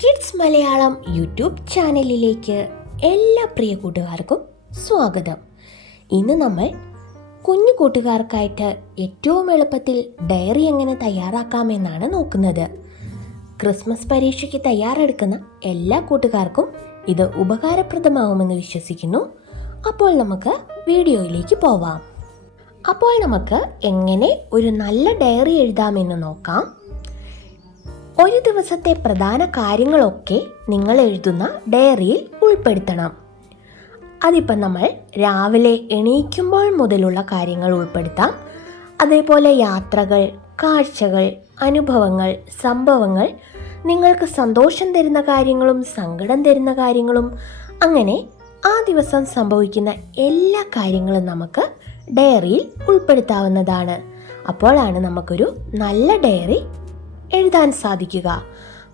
Kids Malayalam YouTube ചാനലിലേക്ക് എല്ലാ പ്രിയ കൂട്ടുകാർക്കും സ്വാഗതം. ഇന്ന് നമ്മൾ കുഞ്ഞു കൂട്ടുകാർക്കായിട്ട് ഏറ്റവും എളുപ്പത്തിൽ ഡയറി എങ്ങനെ തയ്യാറാക്കാമെന്നാണ് നോക്കുന്നത്. ക്രിസ്മസ് പരീക്ഷയ്ക്ക് തയ്യാറെടുക്കുന്ന എല്ലാ കൂട്ടുകാർക്കും ഇത് ഉപകാരപ്രദമാവുമെന്ന് വിശ്വസിക്കുന്നു. അപ്പോൾ നമുക്ക് വീഡിയോയിലേക്ക് പോവാം. അപ്പോൾ നമുക്ക് എങ്ങനെ ഒരു നല്ല ഡയറി എഴുതാമെന്ന് നോക്കാം. ഒരു ദിവസത്തെ പ്രധാന കാര്യങ്ങളൊക്കെ നിങ്ങൾ എഴുതുന്ന ഡയറിയിൽ ഉൾപ്പെടുത്തണം. അതിപ്പം നമ്മൾ രാവിലെ എണീക്കുമ്പോൾ മുതലുള്ള കാര്യങ്ങൾ ഉൾപ്പെടുത്താം. അതേപോലെ യാത്രകൾ, കാഴ്ചകൾ, അനുഭവങ്ങൾ, സംഭവങ്ങൾ, നിങ്ങൾക്ക് സന്തോഷം തരുന്ന കാര്യങ്ങളും സങ്കടം തരുന്ന കാര്യങ്ങളും, അങ്ങനെ ആ ദിവസം സംഭവിക്കുന്ന എല്ലാ കാര്യങ്ങളും നമുക്ക് ഡയറിയിൽ ഉൾപ്പെടുത്താവുന്നതാണ്. അപ്പോഴാണ് നമുക്കൊരു നല്ല ഡയറി എഴുതാൻ സാധിക്കുക.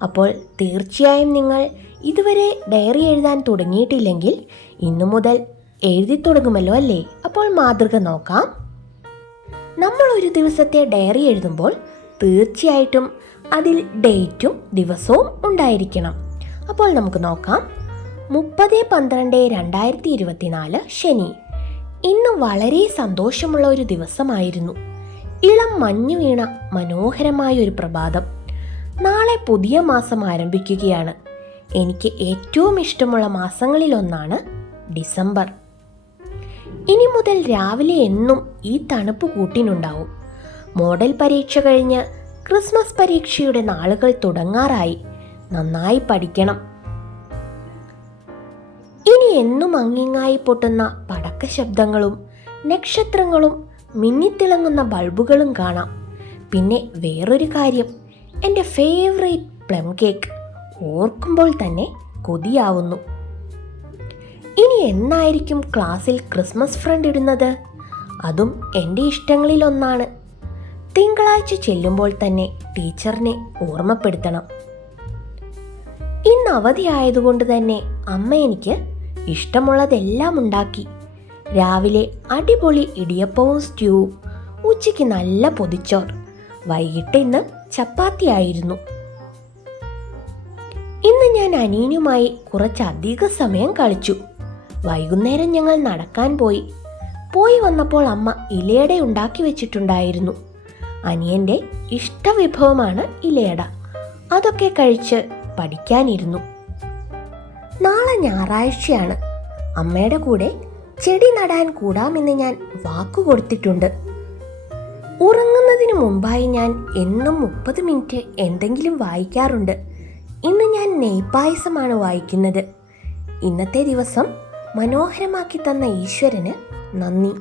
അപ്പോൾ തീർച്ചയായും നിങ്ങൾ ഇതുവരെ ഡയറി എഴുതാൻ തുടങ്ങിയിട്ടില്ലെങ്കിൽ ഇന്നു മുതൽ എഴുതി തുടങ്ങുമല്ലോ അല്ലേ? അപ്പോൾ മാതൃക നോക്കാം. നമ്മൾ ഒരു ദിവസത്തെ ഡയറി എഴുതുമ്പോൾ തീർച്ചയായിട്ടും അതിൽ ഡേറ്റും ദിവസവും ഉണ്ടായിരിക്കണം. അപ്പോൾ നമുക്ക് നോക്കാം. 30/12/2024 ശനി. ഇന്ന് വളരെ സന്തോഷമുള്ള ഒരു ദിവസമായിരുന്നു. ഇളം മഞ്ഞു വീണ മനോഹരമായ ഒരു പ്രഭാതം. നാളെ പുതിയ മാസം ആരംഭിക്കുകയാണ്. എനിക്ക് ഏറ്റവും ഇഷ്ടമുള്ള മാസങ്ങളിലൊന്നാണ് ഡിസംബർ. ഇനി മുതൽ രാവിലെ എന്നും ഈ തണുപ്പ് കൂട്ടിനുണ്ടാവും. മോഡൽ പരീക്ഷ കഴിഞ്ഞ് ക്രിസ്മസ് പരീക്ഷയുടെ നാളുകൾ തുടങ്ങാറായി. നന്നായി പഠിക്കണം. ഇനി എന്നും അങ്ങിങ്ങായി പൊട്ടുന്ന പടക്ക ശബ്ദങ്ങളും നക്ഷത്രങ്ങളും മിന്നിത്തിളങ്ങുന്ന ബൾബുകളും കാണാം. പിന്നെ വേറൊരു കാര്യം, എൻ്റെ ഫേവറേറ്റ് പ്ലം കേക്ക് ഓർക്കുമ്പോൾ തന്നെ കൊതിയാവുന്നു. ഇനി എന്നായിരിക്കും ക്ലാസ്സിൽ ക്രിസ്മസ് ഫ്രണ്ട് ഇടുന്നത്? അതും എൻ്റെ ഇഷ്ടങ്ങളിലൊന്നാണ്. തിങ്കളാഴ്ച ചെല്ലുമ്പോൾ തന്നെ ടീച്ചറിനെ ഓർമ്മപ്പെടുത്തണം. ഇന്ന് അവധി ആയതുകൊണ്ട് തന്നെ അമ്മ എനിക്ക് ഇഷ്ടമുള്ളതെല്ലാം ഉണ്ടാക്കി. രാവിലെ അടിപൊളി ഇടിയപ്പവും സ്റ്റ്യൂവും, ഉച്ചയ്ക്ക് നല്ല പൊതിച്ചോർ, വൈകിട്ട് ഇന്ന് ചപ്പാത്തി ആയിരുന്നു. ഇന്ന് ഞാൻ അനിയനുമായി കുറച്ചധിക സമയം കളിച്ചു. വൈകുന്നേരം ഞങ്ങൾ നടക്കാൻ പോയി വന്നപ്പോൾ അമ്മ ഇലയട ഉണ്ടാക്കി വെച്ചിട്ടുണ്ടായിരുന്നു. അനിയൻ്റെ ഇഷ്ടവിഭവമാണ് ഇലയട. അതൊക്കെ കഴിച്ച് പഠിക്കാനിരുന്നു. നാളെ ഞായറാഴ്ചയാണ്. അമ്മയുടെ കൂടെ ചെടി നടാൻ കൂടാമെന്ന് ഞാൻ വാക്കു കൊടുത്തിട്ടുണ്ട്. ഉറങ്ങുന്നതിന് മുമ്പായി ഞാൻ എന്നും 30 മിനിറ്റ് എന്തെങ്കിലും വായിക്കാറുണ്ട്. ഇന്ന് ഞാൻ നെയ്പായസമാണ് വായിക്കുന്നത്. ഇന്നത്തെ ദിവസം മനോഹരമാക്കി തന്ന ഈശ്വരന് നന്ദി.